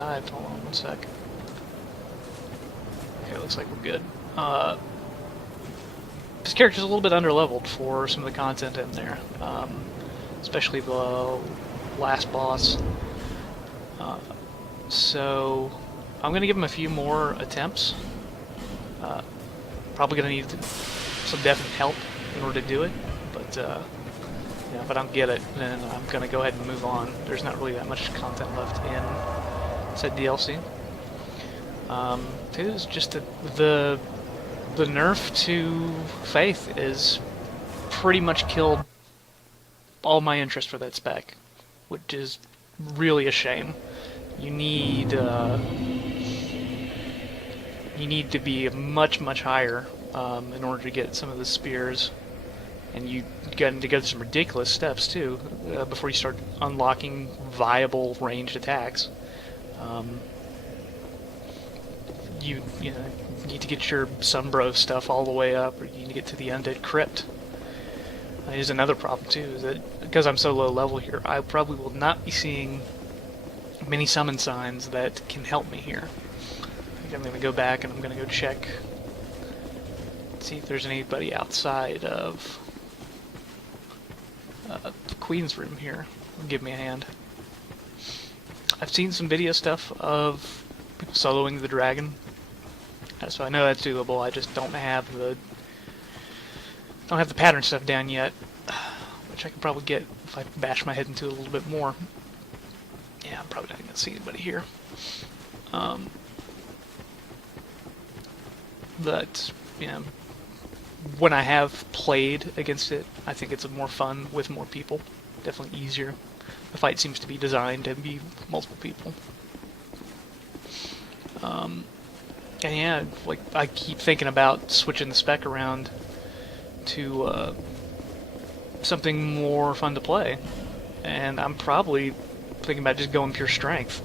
Hold on one sec. Okay, looks like we're good. This character's a little bit underleveled for some of the content in there, especially the last boss. So I'm gonna give him a few more attempts. Probably gonna need some definite help in order to do it, but yeah, if I don't get it, then I'm gonna go ahead and move on. There's not really that much content left in said DLC. It is just the nerf to Faith is pretty much killed all my interest for that spec, which is really a shame. You need to be much higher in order to get some of the spears, and you got to go through some ridiculous steps too before you start unlocking viable ranged attacks. You need to get your Sunbro stuff all the way up, or you need to get to the Undead Crypt. Here's another problem too, is that because I'm so low level here, I probably will not be seeing many summon signs that can help me here. I think I'm going to go back and I'm going to go check, see if there's anybody outside of the Queen's room here. Give me a hand. I've seen some video stuff of people soloing the dragon, so I know that's doable. I just don't have the pattern stuff down yet, which I can probably get if I bash my head into it a little bit more. Yeah, I'm probably not going to see anybody here. But, you know, when I have played against it, I think it's more fun with more people. Definitely easier. The fight seems to be designed to be multiple people. And yeah, like, I keep thinking about switching the spec around to something more fun to play. And I'm probably thinking about just going pure strength.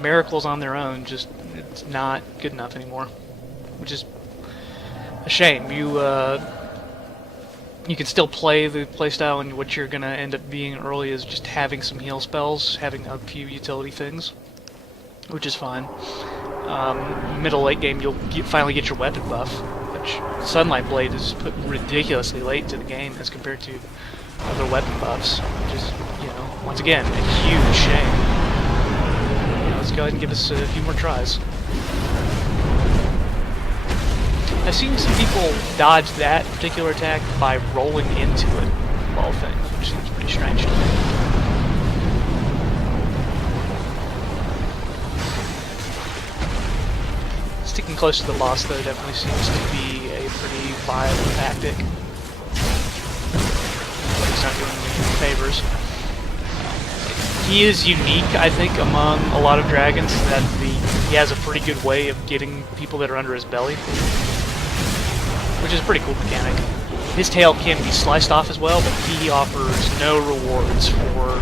Miracles on their own, just it's not good enough anymore, which is a shame. You can still play the playstyle, and what you're gonna end up being early is just having some heal spells, having a few utility things, which is fine. Middle late game, you'll finally get your weapon buff, which Sunlight Blade is put ridiculously late to the game as compared to other weapon buffs, which is, you know, once again, a huge shame. Let's go ahead and give us a few more tries. I've seen some people dodge that particular attack by rolling into it, of all things, which seems pretty strange to me. Sticking close to the boss, though, definitely seems to be a pretty viable tactic. But he's not doing me any favors. He is unique, I think, among a lot of dragons, that he has a pretty good way of getting people that are under his belly, which is a pretty cool mechanic. His tail can be sliced off as well, but he offers no rewards for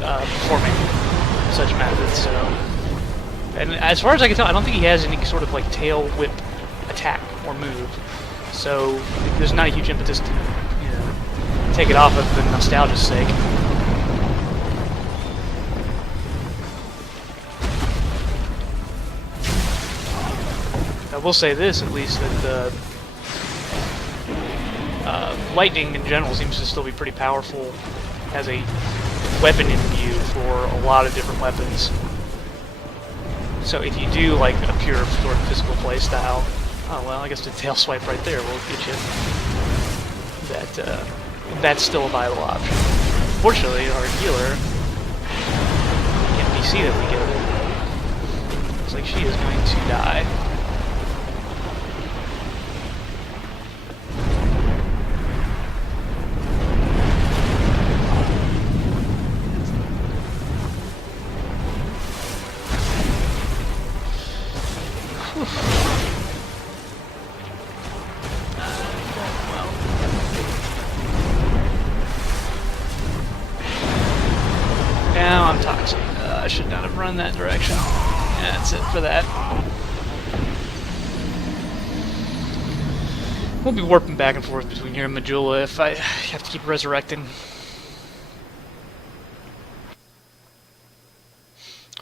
performing such methods. So, and as far as I can tell, I don't think he has any sort of like tail whip attack or move. So there's not a huge impetus to, you know, take it off of the nostalgia's sake. I will say this, at least, that the lightning in general seems to still be pretty powerful as a weapon in view for a lot of different weapons. So if you do like a pure sort of physical play style, oh well, I guess the tail swipe right there will get you that. That's still a viable option. Fortunately, our healer, the NPC that we get, looks like she is going to die. Now I'm toxic. I should not have run that direction. That's it for that. We'll be warping back and forth between here and Majula if I have to keep resurrecting.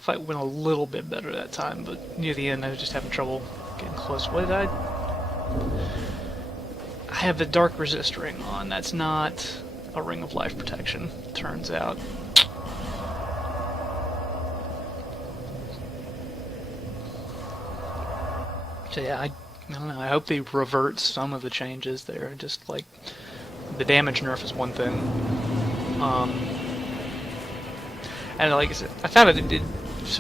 fight went a little bit better that time, but near the end I was just having trouble getting close. What did I have the Dark Resist ring on. That's not a Ring of Life Protection, turns out. So yeah, I don't know, I hope they revert some of the changes there. Just like, the damage nerf is one thing. And like I said, I found that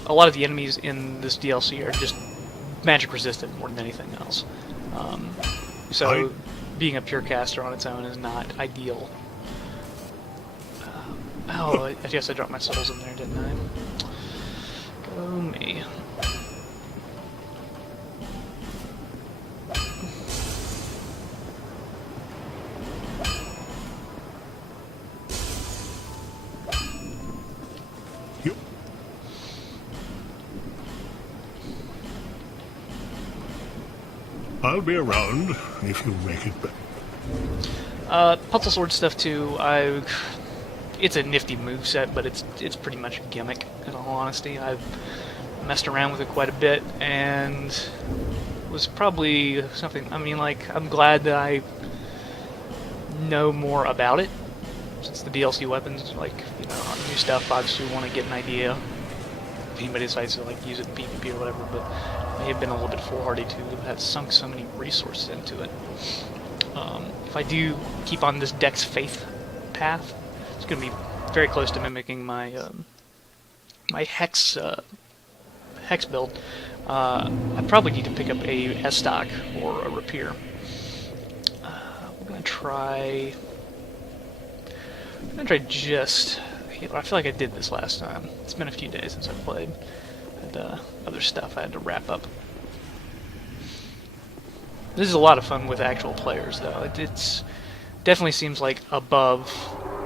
a lot of the enemies in this DLC are just magic resistant more than anything else. So being a pure caster on its own is not ideal. Oh, I guess I dropped my souls in there, didn't I? Go me. Yep. I'll be around if you make it back. Puzzle Sword stuff too. It's a nifty moveset, but it's pretty much a gimmick, in all honesty. I've messed around with it quite a bit, and was probably something, I mean, like, I'm glad that I know more about it, since the DLC weapons, like, you know, new stuff, obviously want to get an idea. If anybody decides to, like, use it in PvP or whatever, but I have been a little bit foolhardy to have sunk so many resources into it. If I do keep on this Dex Faith path, it's going to be very close to mimicking my my Hex build. I probably need to pick up a S-Stock or a Rapier. We're going to try... I'm going to try just... I feel like I did this last time. It's been a few days since I played. I had other stuff I had to wrap up. This is a lot of fun with actual players, though. It's definitely seems like above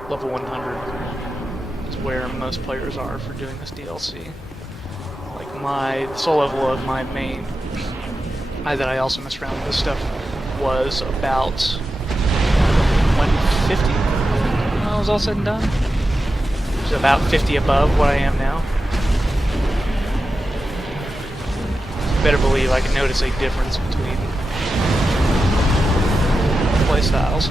level 100 is where most players are for doing this DLC. Like the soul level of my main, that I also messed around with this stuff, was about 150 when it was all said and done. It was about 50 above what I am now. You better believe I can notice a difference between playstyles.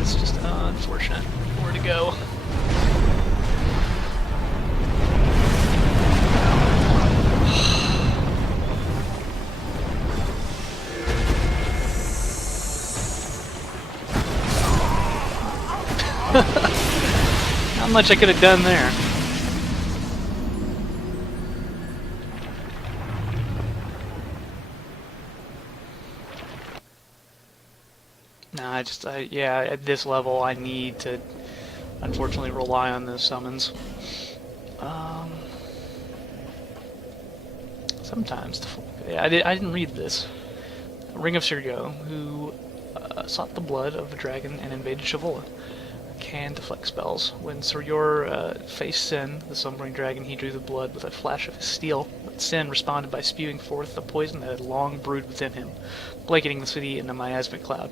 It's just unfortunate where to go. Not much I could have done there. No, yeah, at this level I need to unfortunately rely on those summons. Sometimes, yeah, I didn't read this. Ring of Suryo, who sought the blood of the dragon and invaded Shavola, can deflect spells. When Suryor faced Sin, the slumbering dragon, he drew the blood with a flash of his steel, but Sin responded by spewing forth the poison that had long brewed within him, blanketing the city in a miasmic cloud.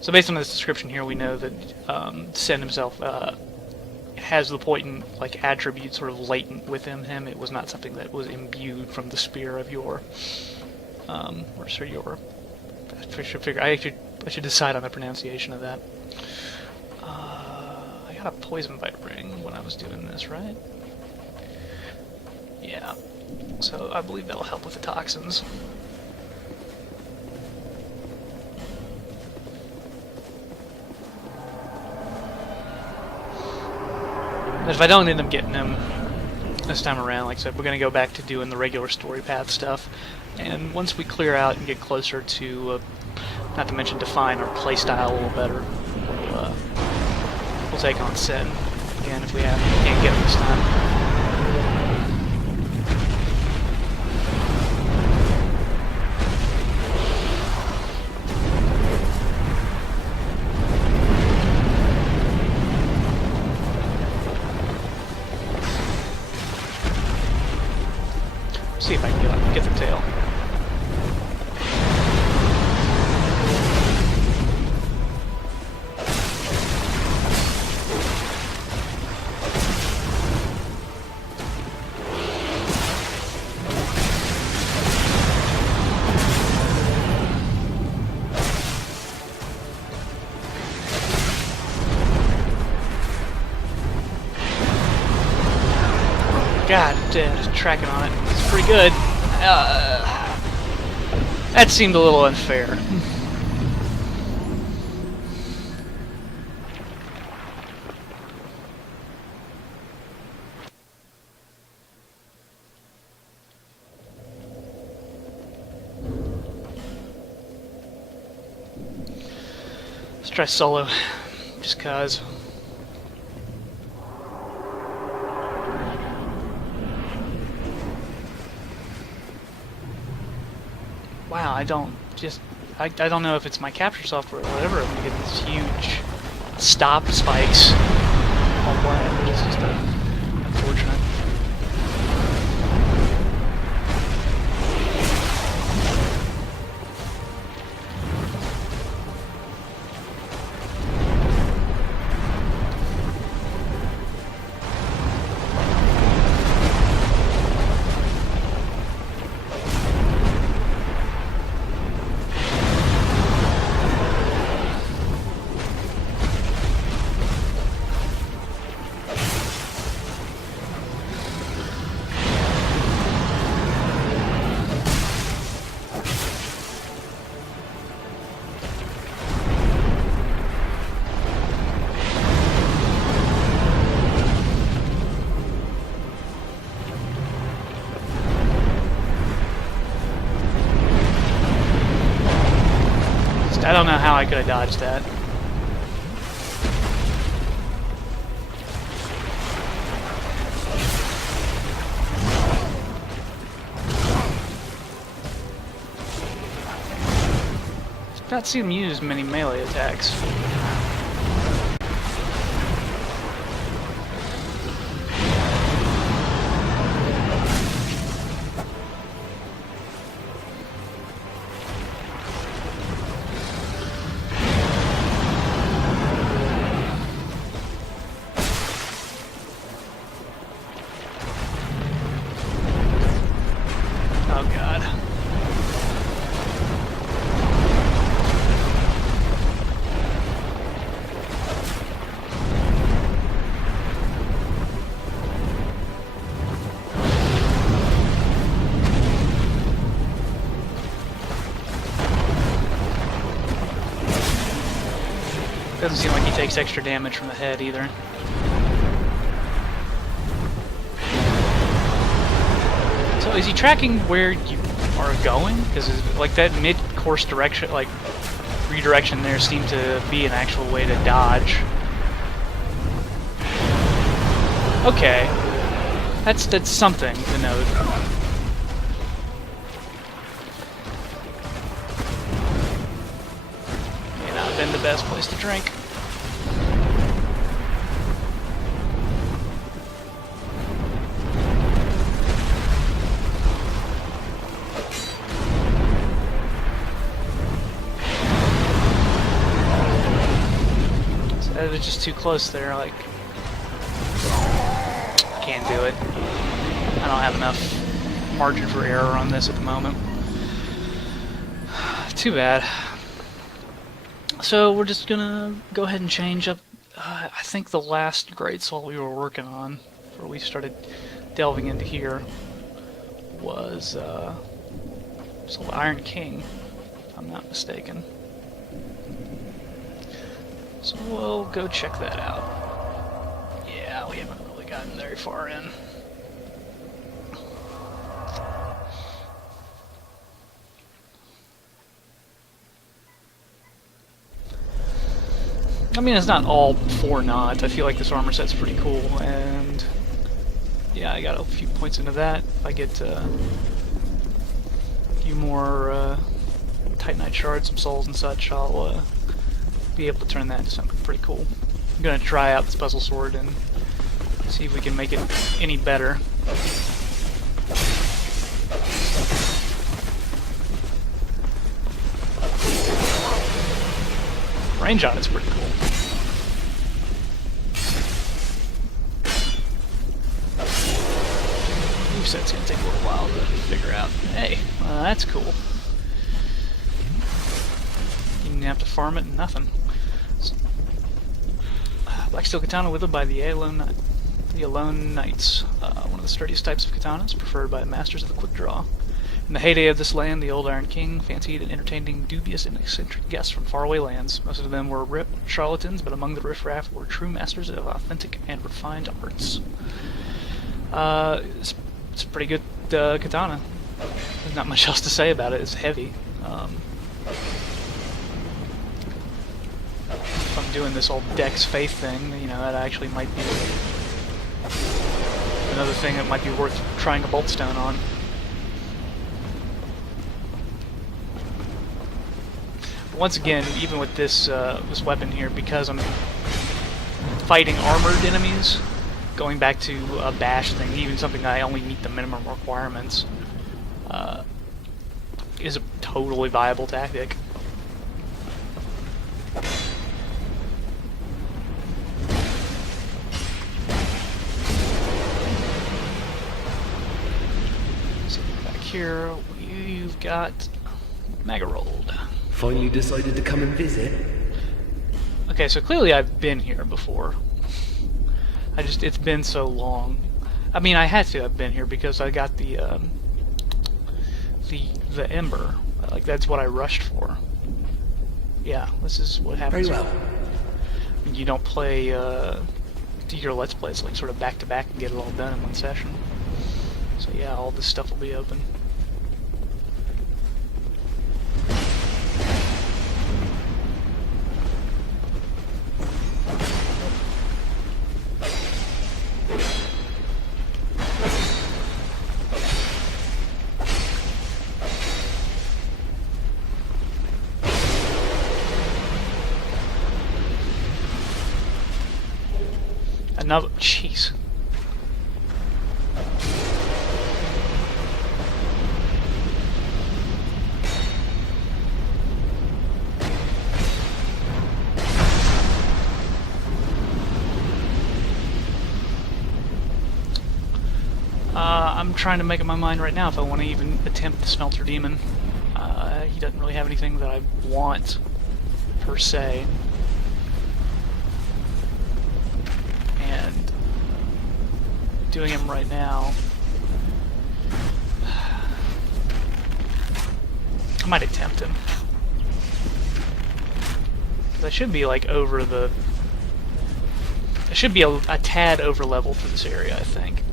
So based on this description here, we know that Sin himself has the poison like attribute sort of latent within him. It was not something that was imbued from the spear of Yor, or Suryor. I should decide on the pronunciation of that. I got a poison bite ring when I was doing this, right? Yeah. So I believe that'll help with the toxins. But if I don't end up getting them this time around, like I said, we're going to go back to doing the regular story path stuff. And once we clear out and get closer to, not to mention define our playstyle a little better, we'll take on Sin again if we can't get him this time. See if I can get the tail. God, tracking on it. It's pretty good. That seemed a little unfair. Let's try solo, just cause. Wow, I don't know if it's my capture software or whatever. I'm gonna get these huge stop spikes on play, but it's just unfortunate. I don't know how I could have dodged that. I've not seen him use many melee attacks. Oh god. Doesn't seem like he takes extra damage from the head either. So is he tracking where you are going? Because like that mid-course direction, like redirection there, seemed to be an actual way to dodge. Okay, that's something to note. May not have been the best place to drink. It was just too close there, like, I can't do it. I don't have enough margin for error on this at the moment. Too bad. So we're just gonna go ahead and change up, I think the last Great Soul we were working on, before we started delving into here, was Iron King, if I'm not mistaken. So we'll go check that out. Yeah, we haven't really gotten very far in. I mean, it's not all for naught. I feel like this armor set's pretty cool, and yeah, I got a few points into that. If I get a few more Titanite shards, some souls and such, I'll be able to turn that into something pretty cool. I'm gonna try out this puzzle sword and see if we can make it any better. Range on it's pretty cool. Moveset's gonna take a little while to figure out. Hey, that's cool. You didn't have to farm it and nothing. Black Steel Katana wielded by the Alone Knights, one of the the sturdiest types of katanas, preferred by the masters of the quick draw. In the heyday of this land, the old Iron King fancied entertaining dubious and eccentric guests from faraway lands. Most of them were charlatans, but among the riffraff were true masters of authentic and refined arts. It's a pretty good katana. There's not much else to say about it. It's heavy. If I'm doing this old Dex Faith thing, you know, that actually might be another thing that might be worth trying a bolt stone on. Once again, even with this this weapon here, because I'm fighting armored enemies, going back to a bash thing, even something I only meet the minimum requirements, is a totally viable tactic. So back here, you've got Magarold. Finally decided to come and visit? Okay, so clearly I've been here before. It's been so long. I mean, I had to have been here because I got the Ember. Like, that's what I rushed for. Yeah, this is what happens. Very well. When you don't play your Let's Plays like sort of back to back and get it all done in one session. So yeah, all this stuff will be open. Another, jeez. I'm trying to make up my mind right now if I want to even attempt the Smelter Demon. He doesn't really have anything that I want, per se. And doing him right now, I might attempt him. 'Cause I should be like over the... I should be a tad over level for this area, I think.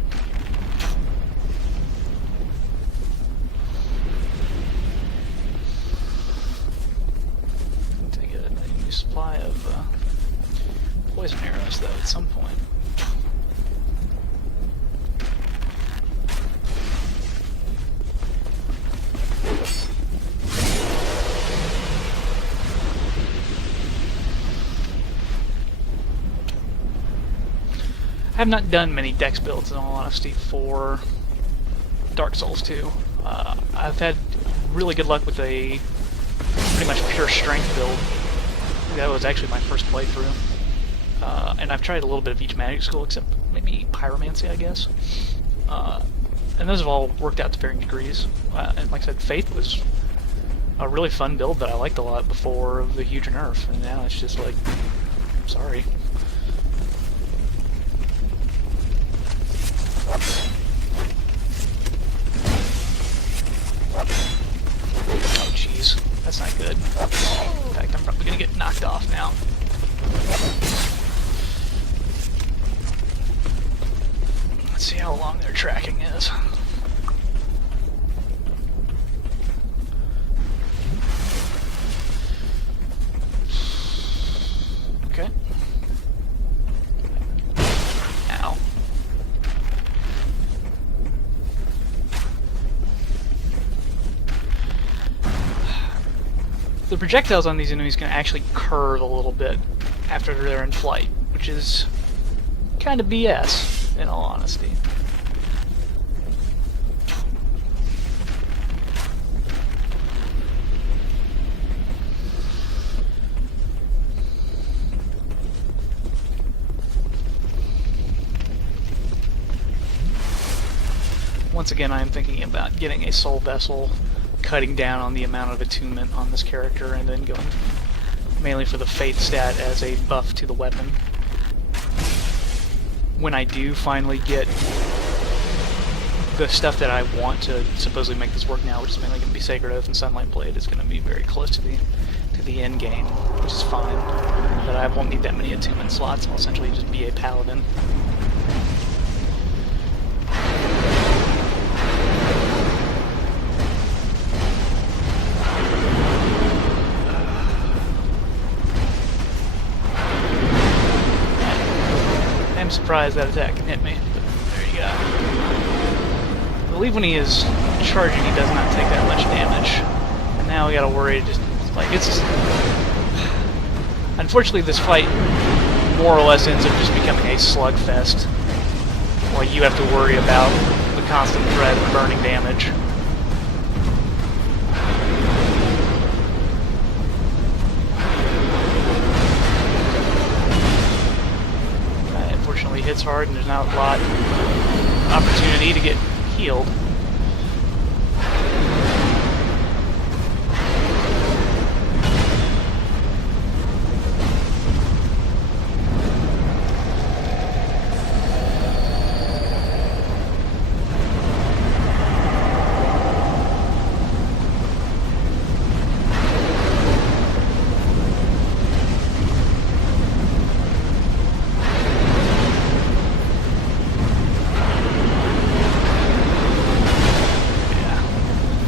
To get a new supply of poison arrows, though, at some point. I have not done many Dex builds, in all honesty, for Dark Souls 2. I've had really good luck with a pretty much pure strength build. That was actually my first playthrough. And I've tried a little bit of each magic school, except maybe Pyromancy, I guess. And those have all worked out to varying degrees. And like I said, Faith was a really fun build that I liked a lot before the huge nerf, and now it's just like, sorry. Oh jeez, that's not good. In fact, I'm probably gonna get knocked off now. Let's see how long their tracking is. Okay. Ow. The projectiles on these enemies can actually curve a little bit after they're in flight, which is kind of BS, in all honesty. Once again, I am thinking about getting a soul vessel, cutting down on the amount of attunement on this character, and then going mainly for the faith stat as a buff to the weapon. When I do finally get the stuff that I want to supposedly make this work now, which is mainly going to be Sacred Oath and Sunlight Blade, is going to be very close to the end game, which is fine. But I won't need that many attunement slots. I'll essentially just be a paladin. I'm surprised that attack can hit me, but there you go. I believe when he is charging, he does not take that much damage. And now we gotta worry, just like it's. Unfortunately, this fight more or less ends up just becoming a slugfest, while you have to worry about the constant threat of burning damage. Unfortunately, hits hard, and there's not a lot of opportunity to get healed.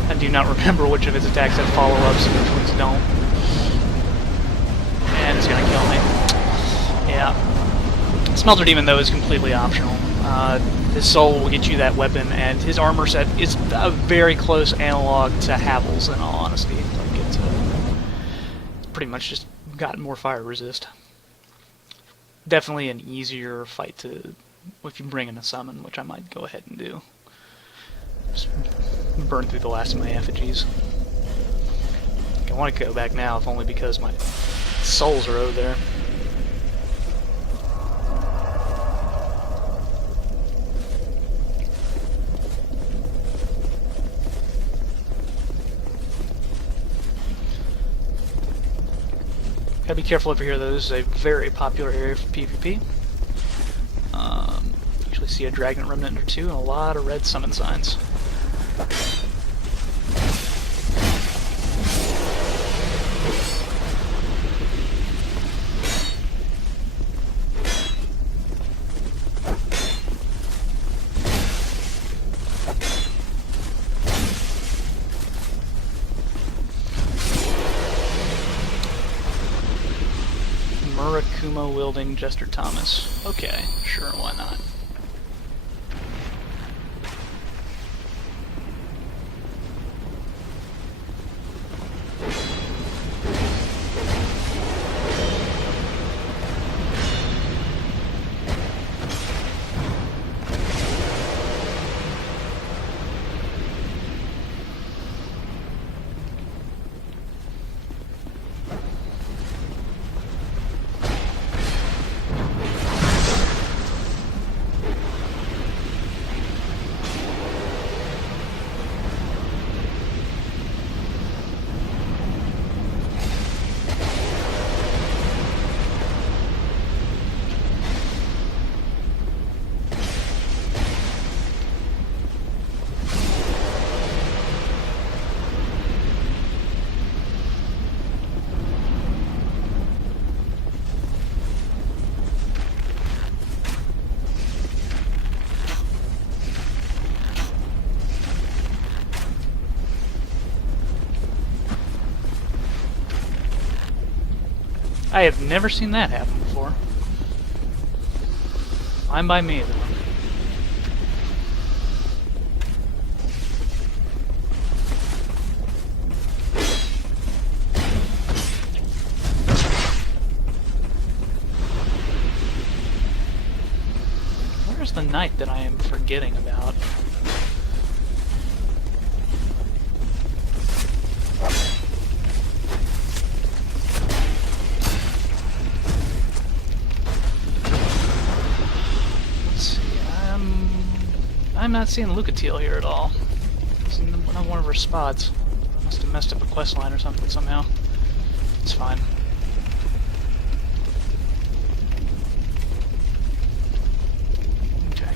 I do not remember which of his attacks have follow-ups and which ones don't. And it's gonna kill me. Yeah. Smelter Demon, though, is completely optional. His soul will get you that weapon, and his armor set is a very close analog to Havel's, in all honesty. Like, it's pretty much just got more fire resist. Definitely an easier fight to, if you bring in a summon, which I might go ahead and do. Just burn through the last of my effigies. I want to go back now, if only because my souls are over there. Gotta be careful over here, though. This is a very popular area for PvP. Usually see a Dragon Remnant or two and a lot of red summon signs. Murakumo wielding Jester Thomas. Okay, sure, why not? I have never seen that happen before. Fine by me, though. Where's the knight that I am forgetting about? I'm not seeing Lucatiel here at all. It's in one of her spots. I must have messed up a quest line or something somehow. It's fine. Okay.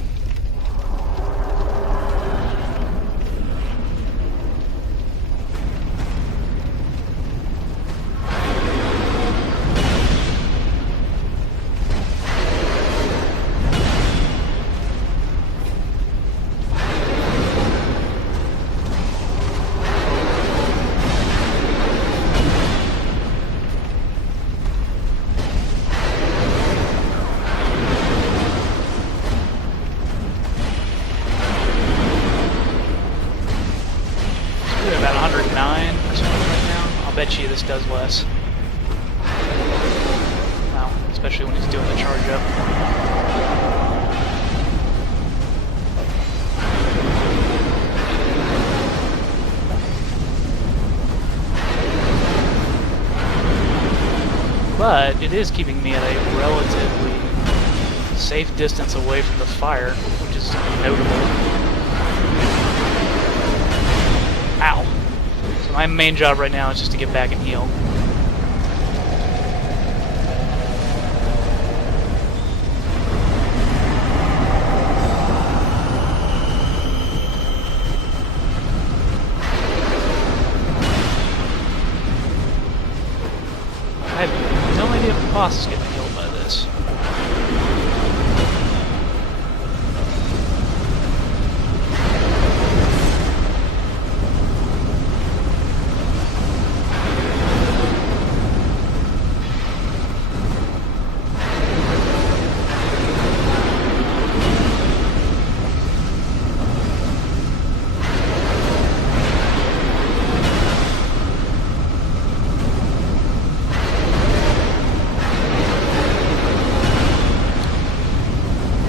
right now. I'll bet you this does less. Wow, especially when he's doing the charge up. But it is keeping me at a relatively safe distance away from the fire, which is notable. Ow. So my main job right now is just to get back and heal. I have no idea if the boss is getting killed by this.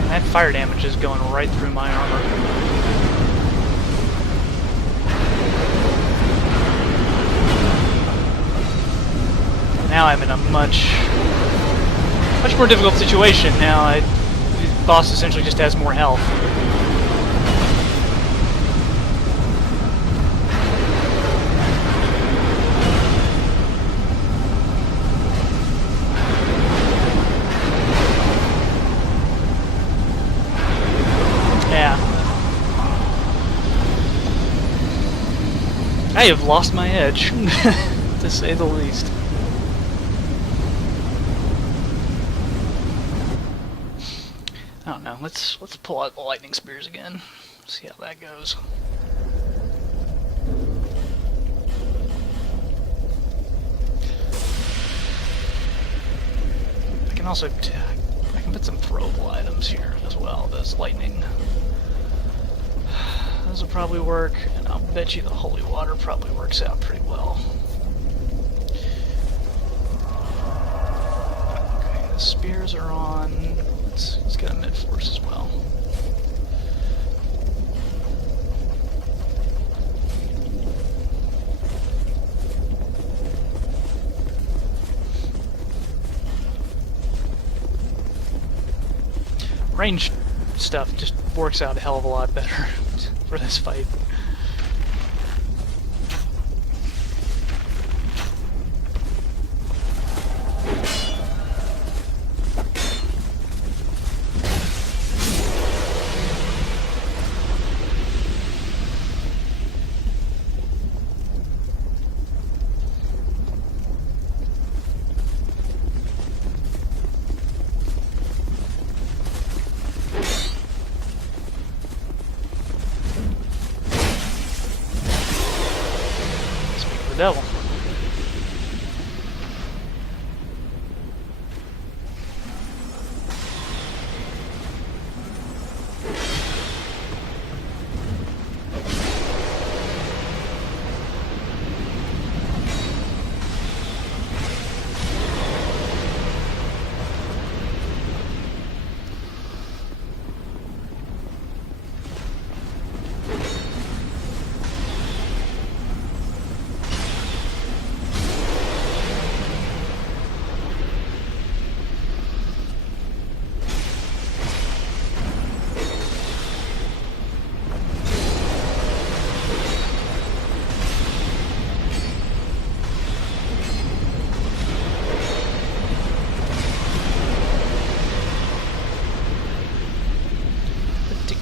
That fire damage is going right through my armor. Now I'm in a much more difficult situation. Now the boss essentially just has more health. Yeah. I have lost my edge, to say the least. I don't know. Let's pull out the lightning spears again. See how that goes. I can also I can put some throwable items here as well. Those lightning. Those will probably work, and I'll bet you the holy water probably works out pretty well. Okay, the spears are on. Let's get a mid-force as well. Ranged stuff just works out a hell of a lot better for this fight. The devil.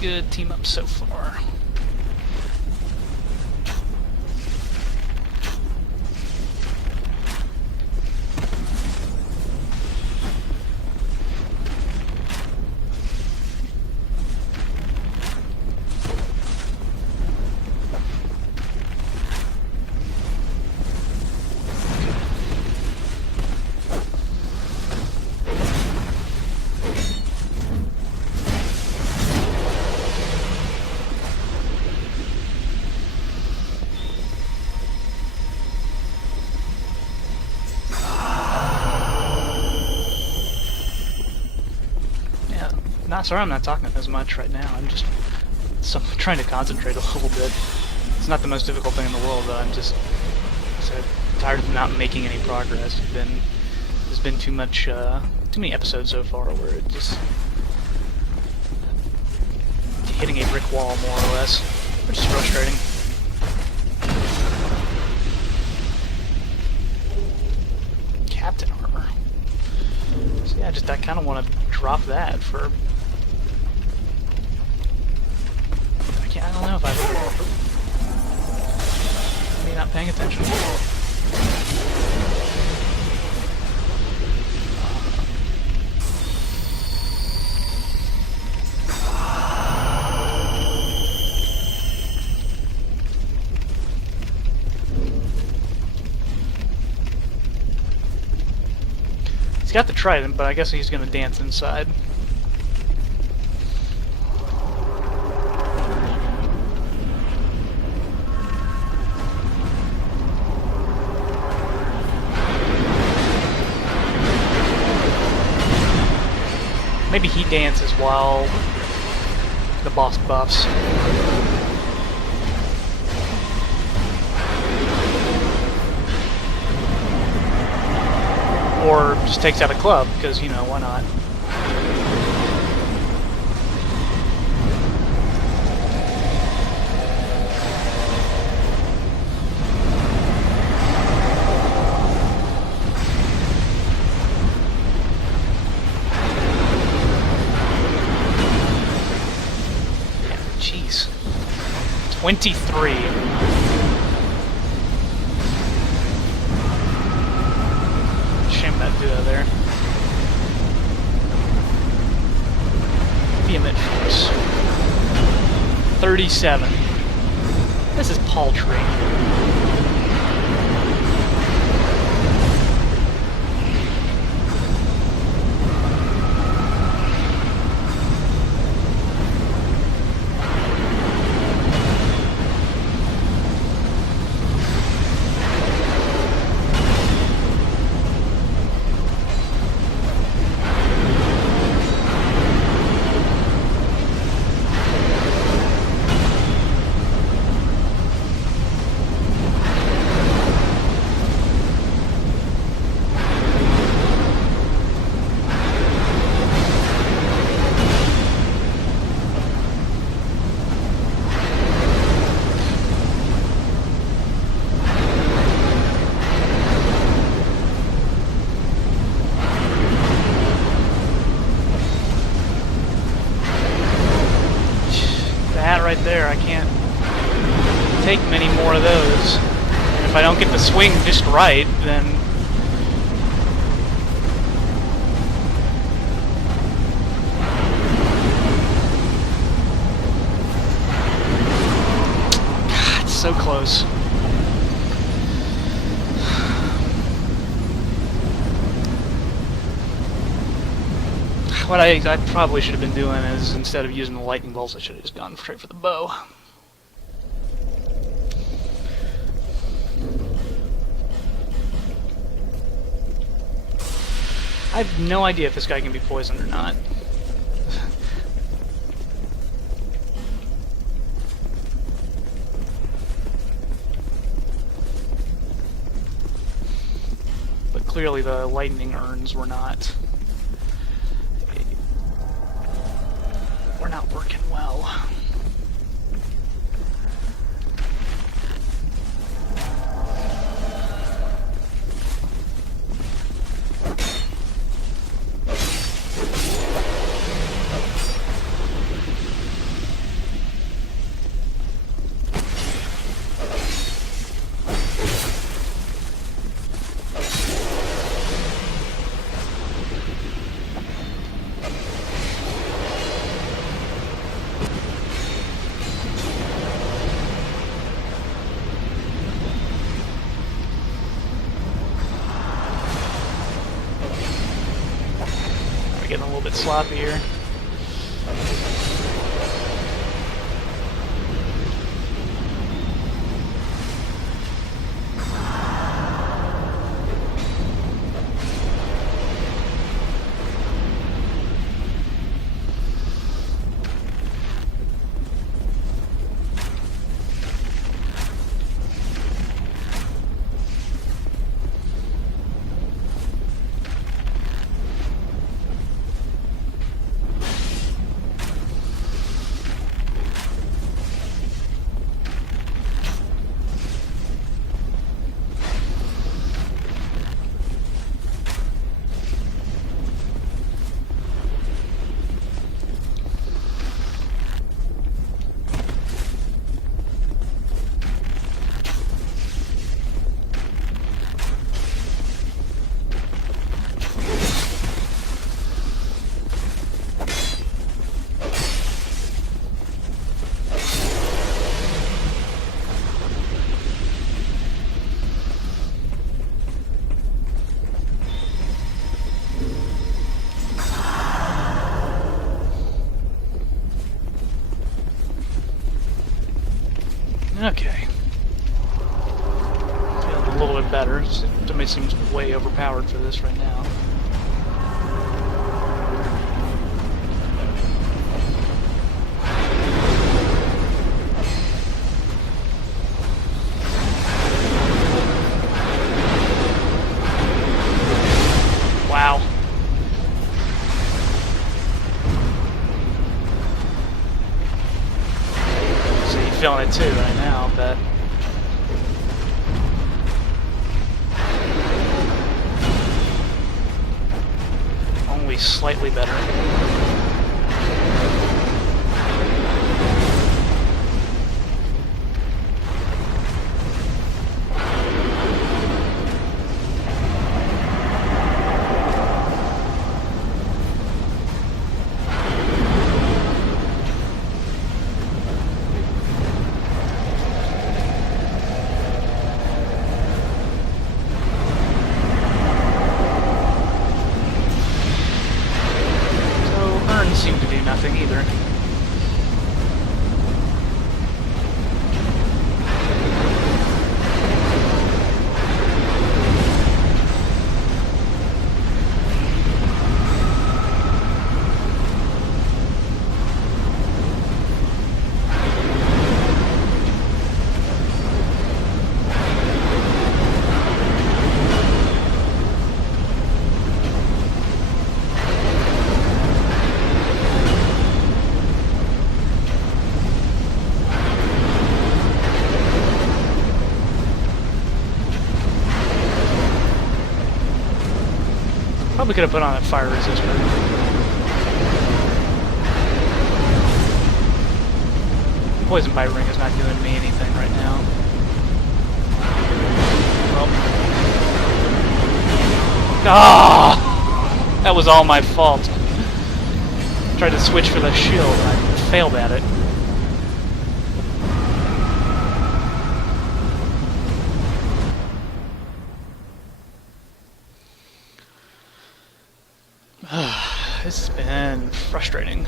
Good team up so far. Not sorry, I'm not talking as much right now. I'm just trying to concentrate a little bit. It's not the most difficult thing in the world, but I'm just so tired of not making any progress. There's been too many episodes so far where it just hitting a brick wall more or less, which is frustrating. Captain armor. So yeah, I kind of want to drop that for. I don't know if me not paying attention. He's got the trident, but I guess he's gonna dance inside. Maybe he dances while the boss buffs. Or just takes out a club, because, you know, why not? Jeez. 23. Shame that duo there. Vehement force. 37. This is paltry. Right there, I can't take many more of those. And if I don't get the swing just right, then God, it's so close. What I probably should have been doing is, instead of using the lightning bolts, I should have just gone straight for the bow. I have no idea if this guy can be poisoned or not. But clearly the lightning urns were not working well. Getting a little bit sloppy here. better. Somebody seems way overpowered for this right now. Wow. So you're feeling it too right now, but only slightly better. Seem to do nothing either. Probably could have put on a fire resistor. Poison Bite Ring is not doing me anything right now. Well. Ah! That was all my fault. Tried to switch for the shield and I failed at it. This has been frustrating,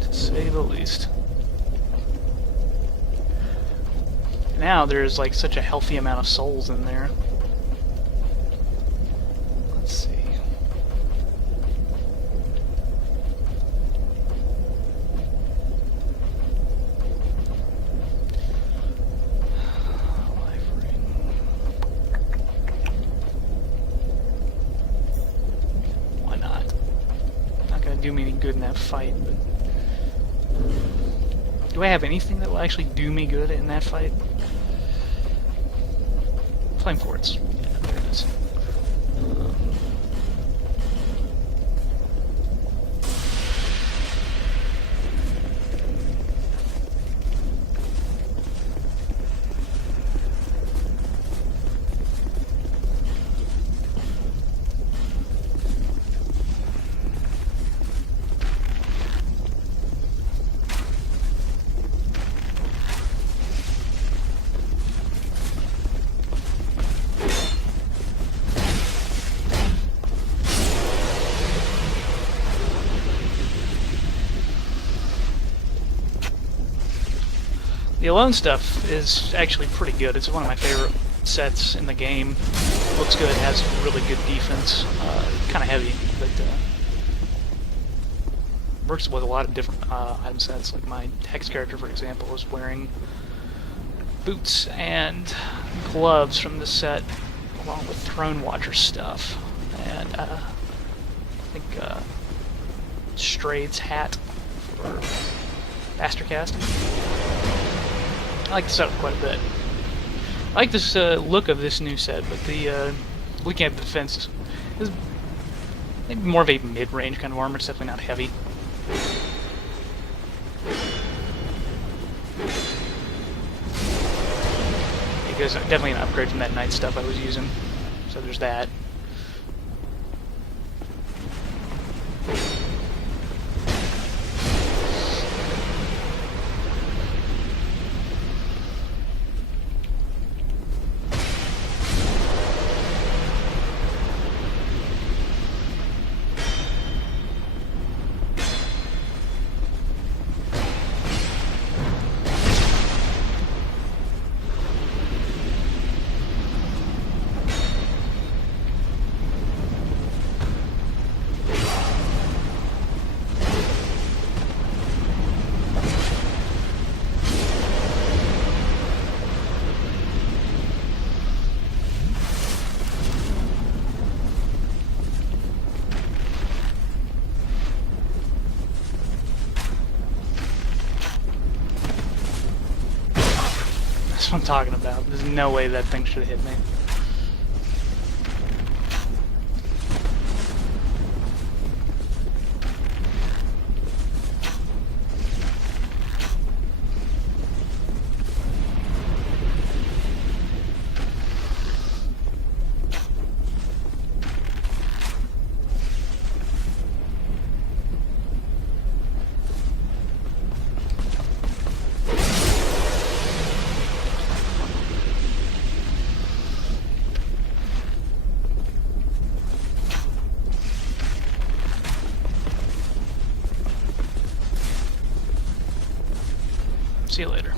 to say the least. Now there's like such a healthy amount of souls in there. Let's see. Life ring. Why not? Not gonna do me any good in that fight, but do I have anything that will actually do me good in that fight? Flame Quartz. Yeah, there it is. The Alone stuff is actually pretty good. It's one of my favorite sets in the game. Looks good, has really good defense. Kind of heavy, but works with a lot of different item sets. Like my Hex character, for example, is wearing boots and gloves from this set, along with Throne Watcher stuff. And I think Strade's hat for Master Casting. I like the setup quite a bit. I like this look of this new set, but the looking at the defense is maybe more of a mid-range kind of armor. It's definitely not heavy. It goes definitely an upgrade from that Knight stuff I was using. So there's that. I'm talking about. There's no way that thing should have hit me. See you later.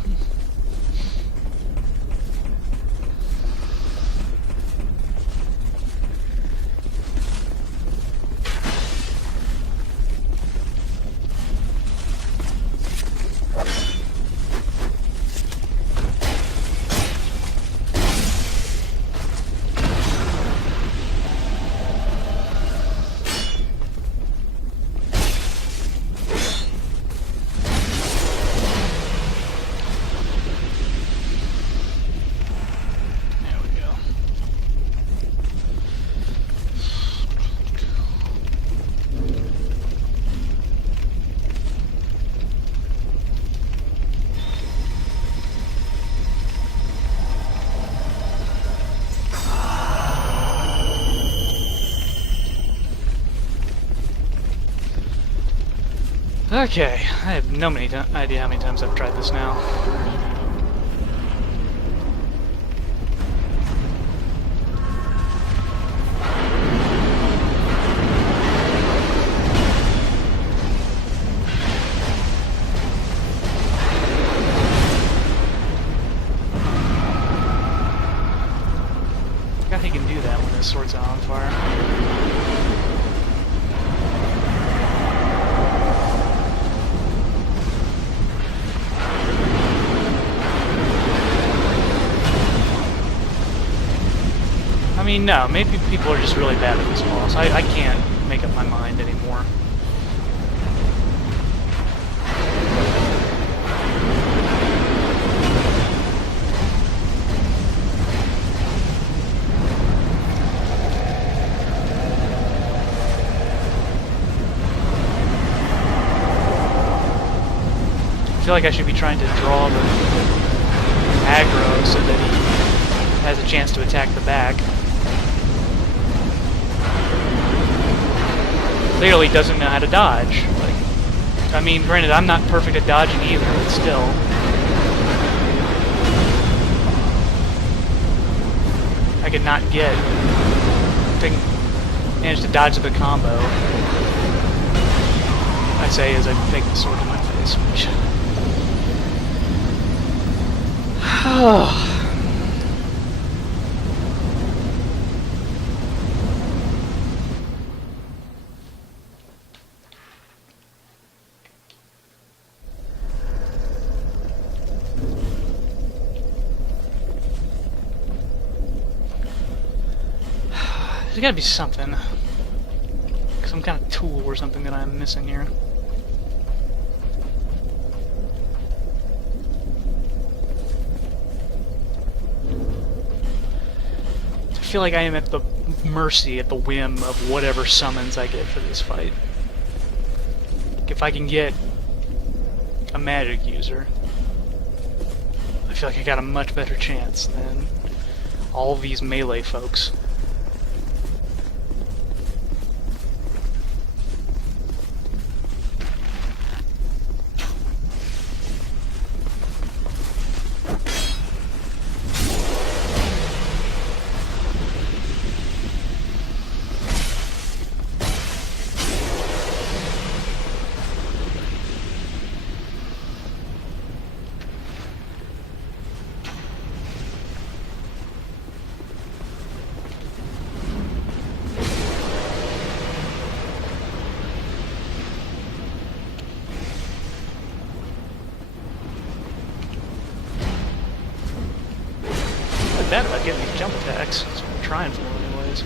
Okay, I have no idea how many times I've tried this now. I forgot he can do that when his sword's not on fire. I mean, no, maybe people are just really bad at this boss. I can't make up my mind anymore. I feel like I should be trying to draw the aggro so that he has a chance to attack the back. Clearly doesn't know how to dodge. Like, I mean, granted, I'm not perfect at dodging either, but still. I could not get... managed to dodge the combo. I say as I take the sword to my face, which... There's gotta be something. Some kind of tool or something that I'm missing here. I feel like I am at the mercy, at the whim of whatever summons I get for this fight. If I can get a magic user, I feel like I got a much better chance than all of these melee folks. Bad about getting these jump attacks. That's what we're trying for anyways.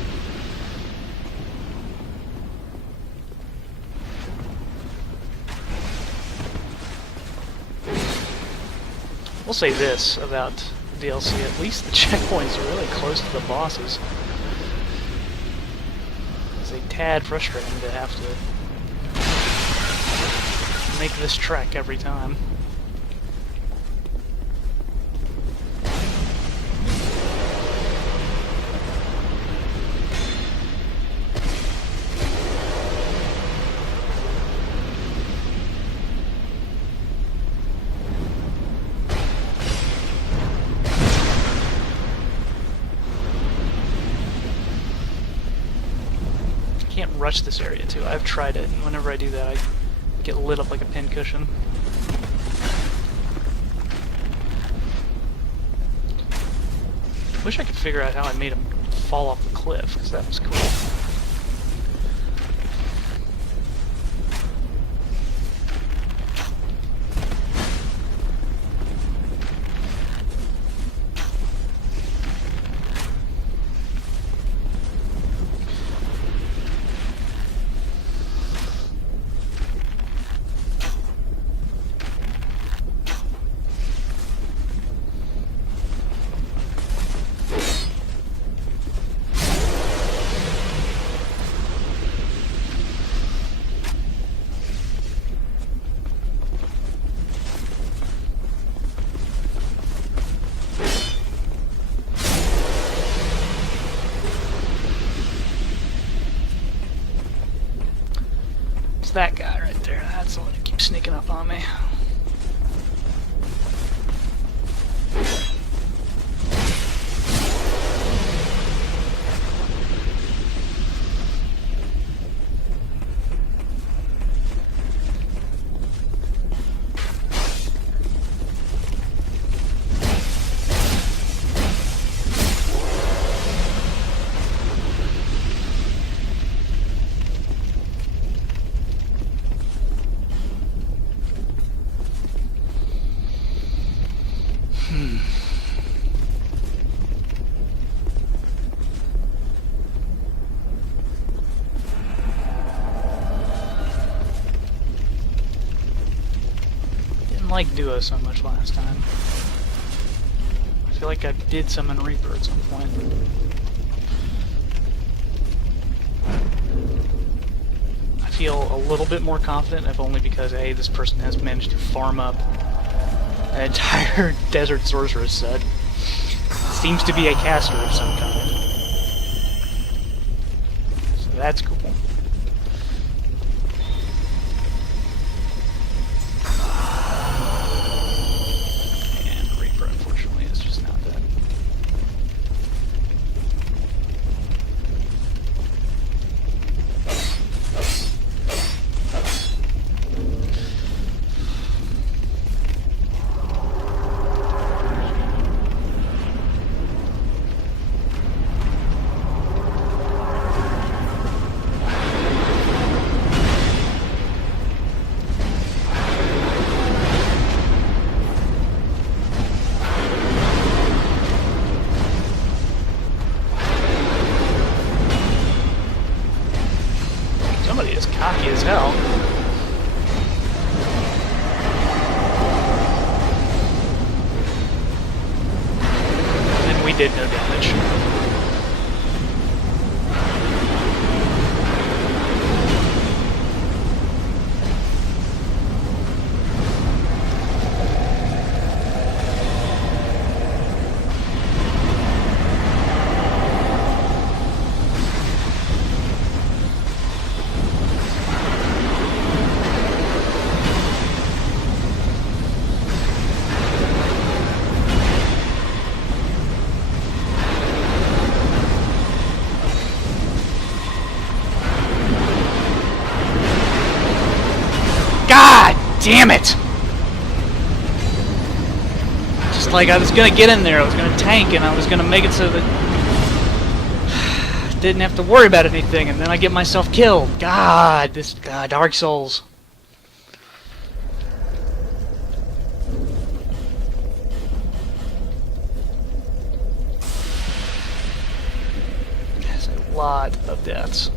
We'll say this about DLC, at least the checkpoints are really close to the bosses. It's a tad frustrating to have to make this trek every time. Can't rush this area too. I've tried it, and whenever I do that, I get lit up like a pincushion. Wish I could figure out how I made him fall off the cliff, because that was cool. That guy right there. That's the one that keeps sneaking up on me. Didn't like Duo so much last time. I feel like I did summon Reaper at some point. I feel a little bit more confident, if only because A, this person has managed to farm up an entire Desert Sorceress set. Seems to be a caster of some kind. So that's cool. And Reaper, unfortunately, is just not dead. Somebody is cocky as hell. And we did no damage. God damn it! Just like I was gonna get in there, I was gonna tank, and I was gonna make it so that I didn't have to worry about anything, and then I get myself killed. God, this Dark Souls. There's a lot of deaths.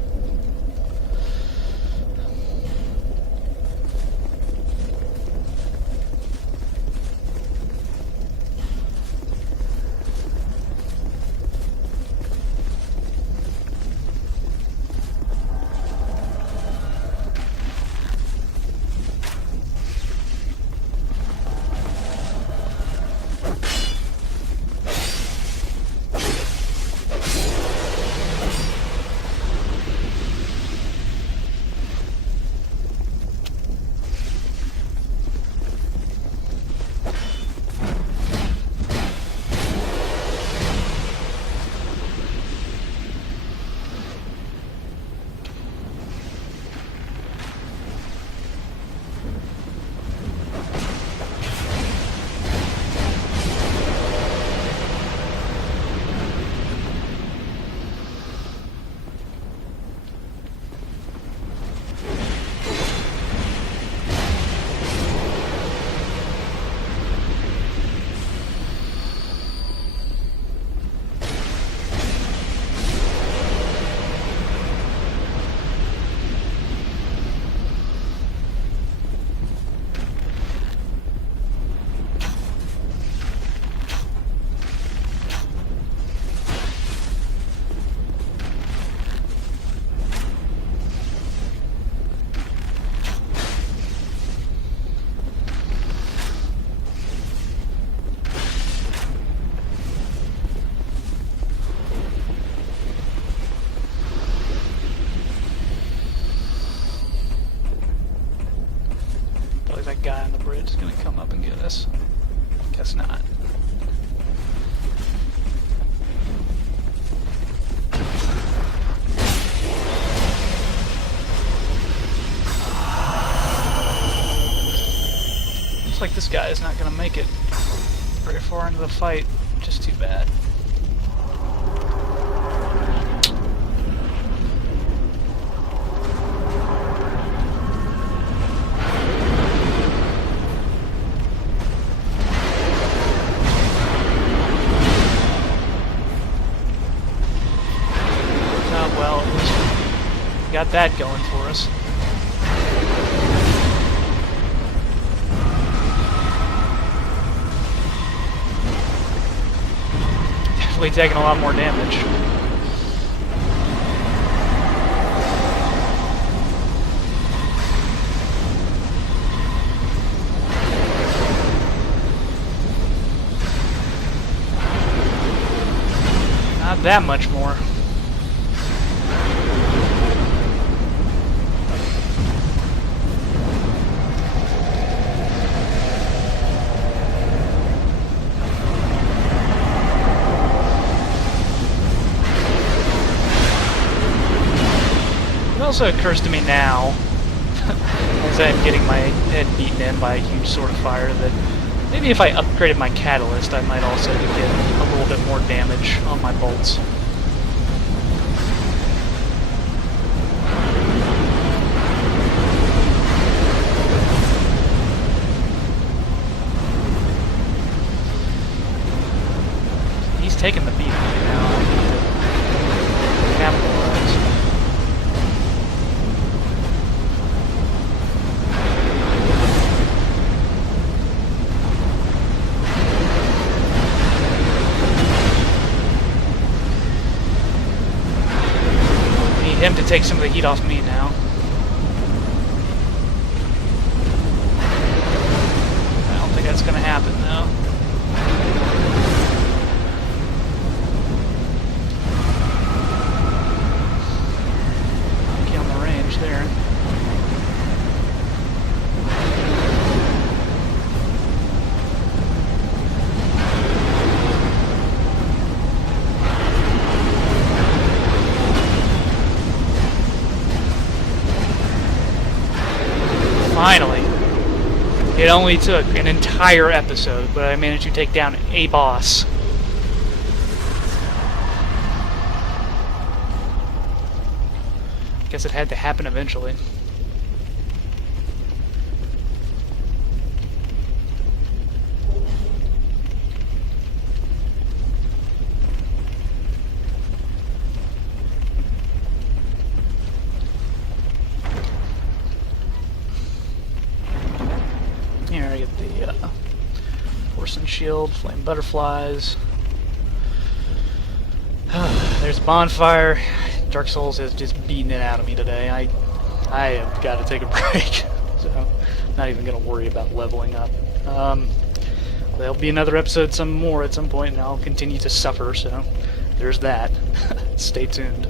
this guy is not going to make it very far into the fight. Just too bad. Oh well, at least we got that going for us. Definitely taking a lot more damage. Not that much more. It also occurs to me now, as I'm getting my head beaten in by a huge sword of fire, that maybe if I upgraded my catalyst, I might also get a little bit more damage on my bolts. He's taking the beat now. I need to capitalize. Him to take some of the heat off me now. I don't think that's going to happen though. Get on the range there. Finally. It only took an entire episode, but I managed to take down a boss. Guess it had to happen eventually. Here, I get the Force and Shield, Flame Butterflies. There's a bonfire. Dark Souls has just beaten it out of me today. I have got to take a break, so I'm not even going to worry about leveling up. There'll be another episode some more at some point, and I'll continue to suffer, so there's that. Stay tuned.